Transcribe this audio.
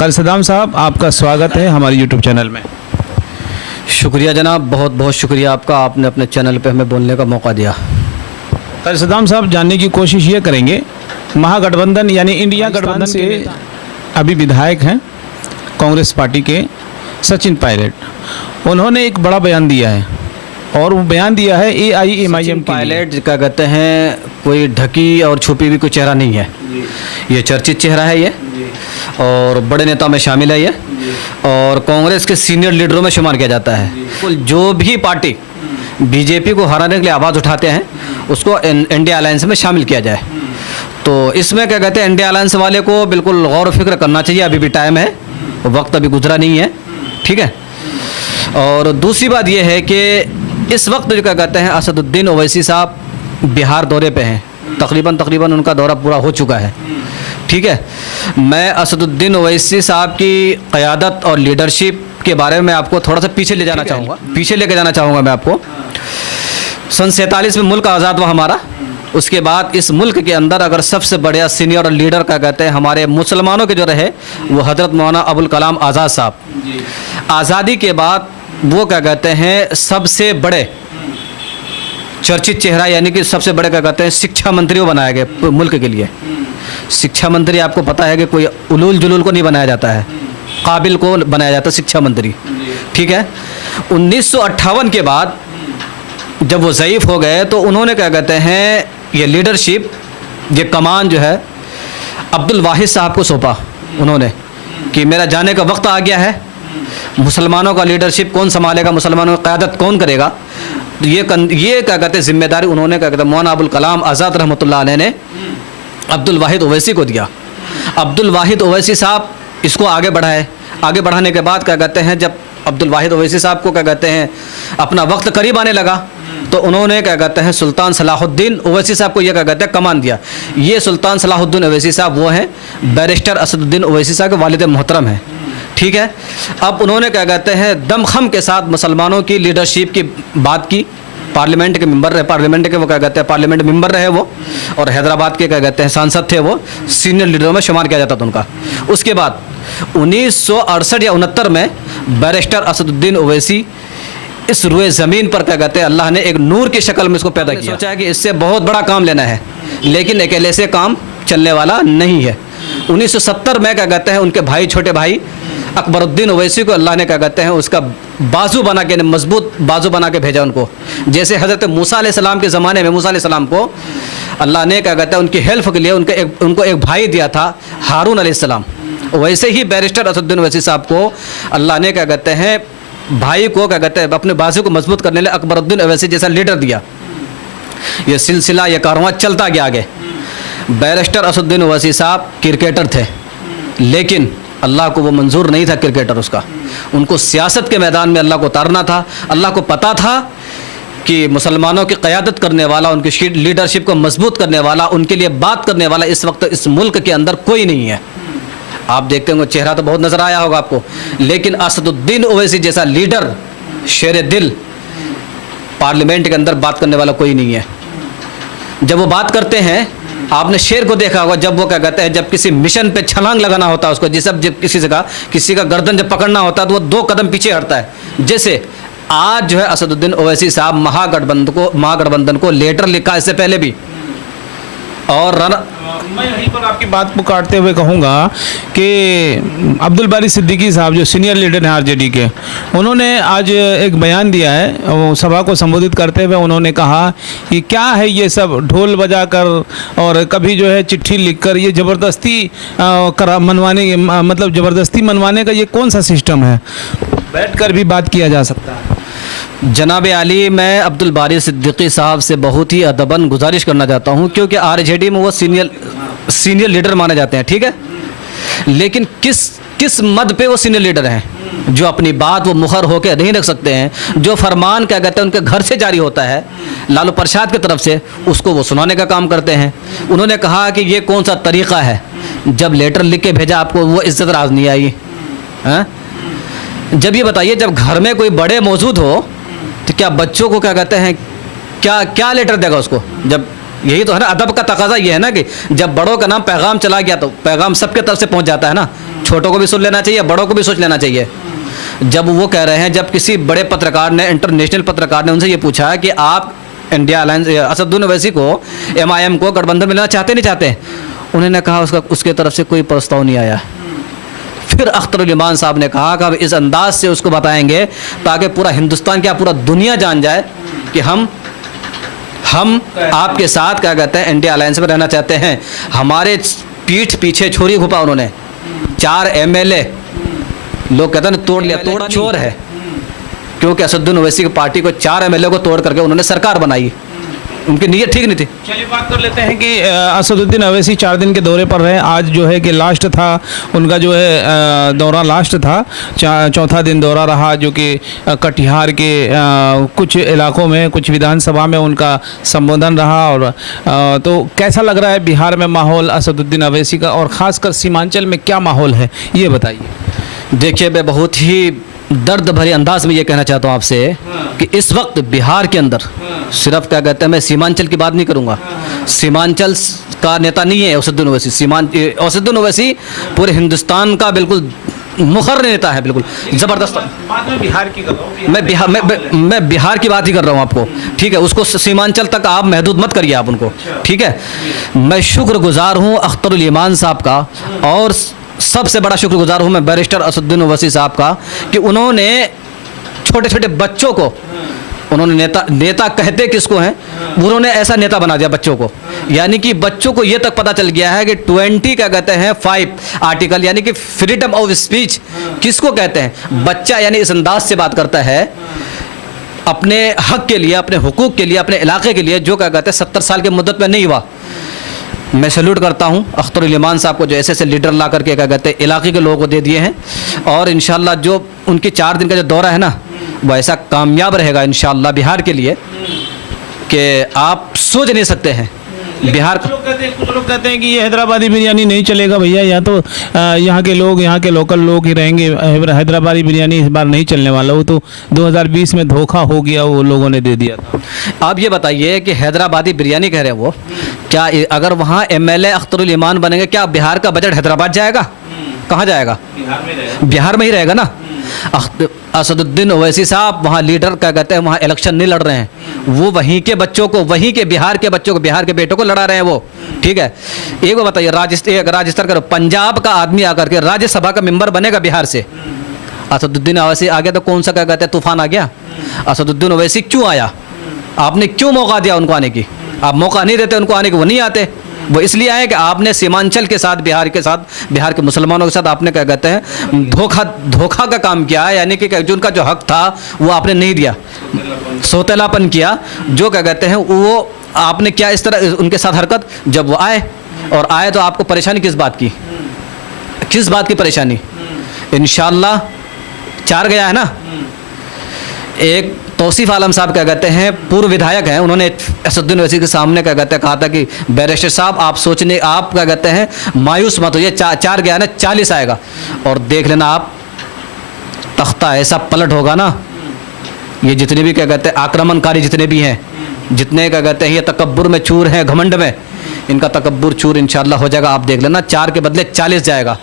कारी सद्दाम साहब, आपका स्वागत है हमारे यूट्यूब चैनल में। शुक्रिया जनाब, बहुत बहुत शुक्रिया आपका, आपने अपने चैनल पे हमें बोलने का मौका दिया। कारी सद्दाम साहब, जानने की कोशिश ये करेंगे, महागठबंधन यानी इंडिया गठबंधन के अभी विधायक हैं कांग्रेस पार्टी के सचिन पायलट, उन्होंने एक बड़ा बयान दिया है और वो बयान दिया है AIMIM पायलट क्या कहते हैं, कोई ढकी और छुपी हुई कोई चेहरा नहीं है, ये चर्चित चेहरा है ये, और बड़े नेता में शामिल है ये, और कांग्रेस के सीनियर लीडरों में शुमार किया जाता है। जो भी पार्टी बीजेपी को हराने के लिए आवाज़ उठाते हैं उसको इंडिया अलायंस में शामिल किया जाए। तो इसमें क्या कहते हैं, इंडिया अलायंस वाले को बिल्कुल गौर व फिक्र करना चाहिए, अभी भी टाइम है, वक्त अभी गुजरा नहीं है, ठीक है। और दूसरी बात यह है कि इस वक्त जो क्या कहते हैं, असदुद्दीन ओवैसी साहब बिहार दौरे पे हैं, तकरीबन उनका दौरा पूरा हो चुका है, ठीक है। मैं असदुद्दीन ओवैसी साहब की क़यादत और लीडरशिप के बारे में आपको थोड़ा सा पीछे ले जाना चाहूँगा, पीछे लेके जाना चाहूँगा मैं आपको। सन 47 में मुल्क आज़ाद हुआ हमारा, उसके बाद इस मुल्क के अंदर अगर सबसे बड़ा सीनियर और लीडर क्या कहते हैं हमारे मुसलमानों के जो रहे, वो हज़रत मौलाना अबुल कलाम आज़ाद साहब। आज़ादी के बाद वो क्या कहते हैं सबसे बड़े चर्चित चेहरा, यानी कि सबसे बड़े क्या कहते हैं शिक्षा मंत्री वो बनाया गया मुल्क के लिए। शिक्षा मंत्री आपको पता है कि कोई उलूल जुलूल को नहीं बनाया जाता है, काबिल को बनाया जाता है शिक्षा मंत्री, ठीक है। 1958 के बाद जब वो ज़ईफ़ हो गए तो उन्होंने क्या कहते हैं ये लीडरशिप, ये कमान जो है अब्दुल वाहिद साहब को सौंपा उन्होंने, कि मेरा जाने का वक्त आ गया है, मुसलमानों का लीडरशिप कौन संभालेगा, मुसलमानों की क़यादत कौन करेगा। ये क्या कहते हैं जिम्मेदारी उन्होंने क्या कहते हैं मौलाना अबुल कलाम आज़ाद रहमतुल्लाह अलैह ने अब्दुल वाहिद ओवैसी को दिया। अब्दुल वाहिद ओवैसी साहब इसको आगे बढ़ाए, आगे बढ़ाने के बाद क्या कहते हैं जब अब्दुल वाहिद ओवैसी साहब को क्या कहते हैं अपना वक्त करीब आने लगा तो उन्होंने क्या कहते हैं सुल्तान सलाहुद्दीन ओवैसी साहब को ये क्या कहते हैं कमान दिया। ये सुल्तान सलाहुद्दीन ओवैसी साहब वो हैं बैरिस्टर असदुद्दीन ओवैसी साहब के वालिद मोहतरम हैं, ठीक है। अब उन्होंने क्या कहते हैं दमखम के साथ मुसलमानों की लीडरशिप की बात की, पार्लियामेंट के मेंबर रहे, पार्लियामेंट के वो क्या कहते हैं पार्लियामेंट मेंबर रहे वो, और हैदराबाद के क्या कहते हैं सांसद थे, वो सीनियर लीडरों में शुमार किया जाता था उनका। उसके बाद 1968 या 69 में बैरिस्टर असदुद्दीन ओवैसी इस रुए ज़मीन पर क्या कहते हैं अल्लाह ने एक नूर की शक्ल में इसको पैदा किया। सोचा कि इससे बहुत बड़ा काम लेना है, लेकिन अकेले से काम चलने वाला नहीं है। 1970 में क्या कहते हैं उनके भाई, छोटे भाई अकबरुद्दीन ओवैसी को अल्लाह ने क्या कहते हैं उसका बाजू बना के, मजबूत बाजू बना के भेजा उनको। जैसे हज़रत मूसा अलैहिस्सलाम के ज़माने में मूसा अलैहिस्सलाम को अल्लाह ने क्या कहते हैं उनकी हेल्प के लिए उनको एक भाई दिया था हारून अलैहिस्सलाम, वैसे ही बैरिस्टर असदुद्दीन ओवैसी साहब को अल्लाह ने क्या कहते हैं भाई को क्या कहते हैं अपने बाजू को मजबूत करने के लिए अकबरुद्दीन ओवैसी जैसा लीडर दिया। ये सिलसिला, ये कारवां चलता गया आगे। बैरिस्टर असदुद्दीन ओवैसी साहब क्रिकेटर थे, लेकिन अल्लाह को वो मंजूर नहीं था क्रिकेटर उसका, उनको सियासत के मैदान में अल्लाह को उतारना था। अल्लाह को पता था कि मुसलमानों की क़यादत करने वाला, उनकी लीडरशिप को मजबूत करने वाला, उनके लिए बात करने वाला इस वक्त इस मुल्क के अंदर कोई नहीं है। आप देखते होंगे चेहरा तो बहुत नज़र आया होगा आपको, लेकिन असदुद्दीन ओवैसी जैसा लीडर, शेर दिल, पार्लियामेंट के अंदर बात करने वाला कोई नहीं है। जब वो बात करते हैं, आपने शेर को देखा होगा, जब वो क्या कहते हैं जब किसी मिशन पे छलांग लगाना होता है उसको, जब किसी का गर्दन जब पकड़ना होता है तो वो 2 कदम पीछे हटता है। जैसे आज जो है असदुद्दीन ओवैसी साहब महागठबंधन को लेटर लिखा इससे पहले भी, और मैं यहीं पर आपकी बात को काटते हुए कहूँगा कि अब्दुल बारी सिद्दीकी साहब जो सीनियर लीडर हैं आरजेडी के, उन्होंने आज एक बयान दिया है, वो सभा को संबोधित करते हुए उन्होंने कहा कि क्या है ये सब ढोल बजाकर और कभी जो है चिट्ठी लिखकर ये ज़बरदस्ती मतलब ज़बरदस्ती मनवाने का ये कौन सा सिस्टम है, बैठकर भी बात किया जा सकता है। जनाब आली, मैं अब्दुल बारी सिद्दीकी साहब से बहुत ही अदबन गुजारिश करना चाहता हूँ, क्योंकि आरजेडी में वो सीनियर लीडर माने जाते हैं, ठीक है। लेकिन किस मद पे वो सीनियर लीडर हैं, जो अपनी बात वो मुखर होकर नहीं रख सकते हैं, जो फरमान क्या कहते हैं उनके घर से जारी होता है लालू प्रसाद की तरफ से, उसको वो सुनाने का काम करते हैं। उन्होंने कहा कि ये कौन सा तरीक़ा है, जब लेटर लिख के भेजा आपको वो इज़्ज़त राज नहीं आई, हाँ। जब ये बताइए, जब घर में कोई बड़े मौजूद हो तो क्या बच्चों को क्या कहते हैं, क्या लेटर देगा उसको। जब यही तो है ना, अदब का तकाजा ये है ना कि जब बड़ों का नाम पैगाम चला गया तो पैगाम सबके तरफ से पहुंच जाता है ना, छोटों को भी सुन लेना चाहिए, बड़ों को भी सोच लेना चाहिए। जब वो कह रहे हैं, जब किसी बड़े पत्रकार ने, इंटरनेशनल पत्रकार ने उनसे ये पूछा कि आप इंडिया अलायंस असदुद्दीन ओवैसी को, MIM को गठबंधन में लेना चाहते नहीं चाहते, उन्होंने कहा उसके तरफ से कोई प्रस्ताव नहीं आया। फिर अख्तरुल इमान साहब ने कहा कि अब इस अंदाज से उसको बताएंगे ताकि पूरा हिंदुस्तान, क्या पूरा दुनिया जान जाए कि हम आपके साथ क्या कहते हैं इंडिया अलायंस में रहना चाहते हैं। हमारे पीठ पीछे छोरी घुपा उन्होंने, 4 MLA, लोग कहते हैं तोड़ लिया, तोड़ चोर है, क्योंकि असदुद्दीन ओवैसी की पार्टी को 4 MLA को तोड़ करके उन्होंने सरकार बनाई। उनकी नीयत ठीक नहीं थी। चलिए बात कर लेते हैं कि असदुद्दीन ओवैसी 4 दिन के दौरे पर रहे। आज जो है कि लास्ट था उनका, जो है दौरा लास्ट था, चौथा दिन दौरा रहा, जो कि कटिहार के कुछ इलाकों में, कुछ विधानसभा में उनका संबोधन रहा। और तो कैसा लग रहा है बिहार में माहौल असदुद्दीन ओवैसी का, और ख़ासकर सीमांचल में क्या माहौल है, ये बताइए। देखिए, मैं बहुत ही दर्द भरे अंदाज में ये कहना चाहता हूँ आपसे कि इस वक्त बिहार के अंदर सिर्फ क्या कहते हैं, मैं सीमांचल की बात नहीं करूँगा, सीमांचल का नेता नहीं है असदुद्दीन ओवैसी। असदुद्दीन ओवैसी पूरे हिंदुस्तान का बिल्कुल मुखर नेता है, बिल्कुल ज़बरदस्त। बिहार की मैं बिहार की बात ही कर रहा हूँ आपको, ठीक है। उसको सीमांचल तक आप महदूद मत करिए आप उनको, ठीक है। मैं शुक्रगुजार हूँ अख्तरुल इमान साहब का, और सबसे बड़ा शुक्रगुजार हूँ मैं बैरिस्टर असदुद्दीन ओवैसी साहब का कि उन्होंने छोटे छोटे बच्चों को, उन्होंने नेता कहते किसको हैं, उन्होंने ऐसा नेता बना दिया बच्चों को। यानी कि बच्चों को ये तक पता चल गया है कि 20 क्या कहते हैं 5 आर्टिकल, यानी कि फ्रीडम ऑफ स्पीच किसको कहते हैं। बच्चा यानी इस अंदाज से बात करता है अपने हक के लिए, अपने हुकूक के लिए, अपने इलाके के लिए, जो क्या कहते हैं 70 साल की मुद्दत में नहीं हुआ। मैं सैल्यूट करता हूं अख्तरुल इमान साहब को, जो ऐसे लीडर ला करके क्या कहते हैं इलाके के लोगों को दे दिए हैं। और इंशाल्लाह जो उनकी 4 दिन का जो दौरा है ना, वो ऐसा कामयाब रहेगा इंशाल्लाह बिहार के लिए कि आप सोच नहीं सकते हैं। बिहार कुछ लोग कहते हैं कि ये हैदराबादी बिरयानी नहीं चलेगा भैया, या तो यहाँ के लोग, यहाँ के लोकल लोग ही रहेंगे, हैदराबादी बिरयानी इस बार नहीं चलने वाला, वो तो 2020 में धोखा हो गया, वो लोगों ने दे दिया था। आप ये बताइए कि हैदराबादी बिरयानी कह रहे हैं वो, क्या अगर वहाँ MLA अख्तरुल इमान बनेंगे, क्या बिहार का बजट हैदराबाद जाएगा? कहाँ जाएगा? बिहार में ही रहेगा ना। असदुद्दीन ओवैसी साहब वहाँ लीडर क्या कहते हैं, वहाँ इलेक्शन नहीं लड़ रहे हैं, वो वहीं के बच्चों को, वहीं के बिहार के बच्चों को, बिहार के बेटों को लड़ा रहे हैं वो, ठीक है। एक वो बताइए, राजस्थान का पंजाब का आदमी आकर के राज्यसभा का मेंबर बनेगा बिहार से, असदुद्दीन ओवैसी आ गया तो कौन सा क्या कहते हैं तूफान आ गया? असदुद्दीन ओवैसी क्यों आया? आपने क्यों मौका दिया उनको आने की? आप मौका नहीं देते उनको आने की, वो नहीं आते। वो इसलिए आए कि आपने सीमांचल के साथ, बिहार के मुसलमानों के साथ आपने क्या कहते हैं धोखा का काम किया है। यानी कि जो उनका जो हक था वो आपने नहीं दिया, सौतेलापन किया, जो क्या कहते हैं वो आपने क्या इस तरह उनके साथ हरकत। जब वो आए तो आपको परेशानी किस बात की? किस बात की परेशानी? इंशाल्लाह 4 गया है ना। एक तौसीफ आलम साहब क्या कहते हैं, पूर्व विधायक हैं, उन्होंने असदुद्दीन ओवैसी के सामने क्या कहते हैं कहा था कि बैरिस्टर साहब आप क्या कहते हैं मायूस मत होइए, 4 गया ना 40 आएगा, और देख लेना आप तख्ता ऐसा पलट होगा ना। ये जितने भी क्या कहते हैं आक्रमणकारी जितने भी हैं, जितने क्या कहते हैं ये तकब्बुर में चूर हैं, घमंड में, इनका तकब्बुर चूर इंशाल्लाह हो जाएगा। आप देख लेना 4 के बदले 40 जाएगा।